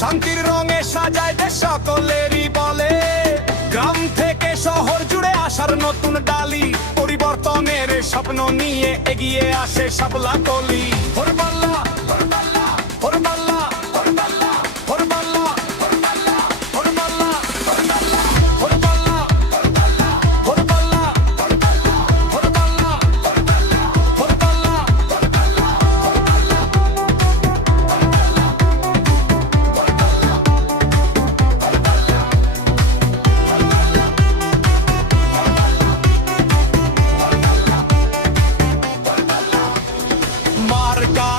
শান্তির রঙে সাজায় দেশ সকলেরই বলে। গ্রাম থেকে শহর জুড়ে আসার নতুন ডালি। পরিবর্তনের স্বপ্ন নিয়ে এগিয়ে আসে সাবলা কলি। God.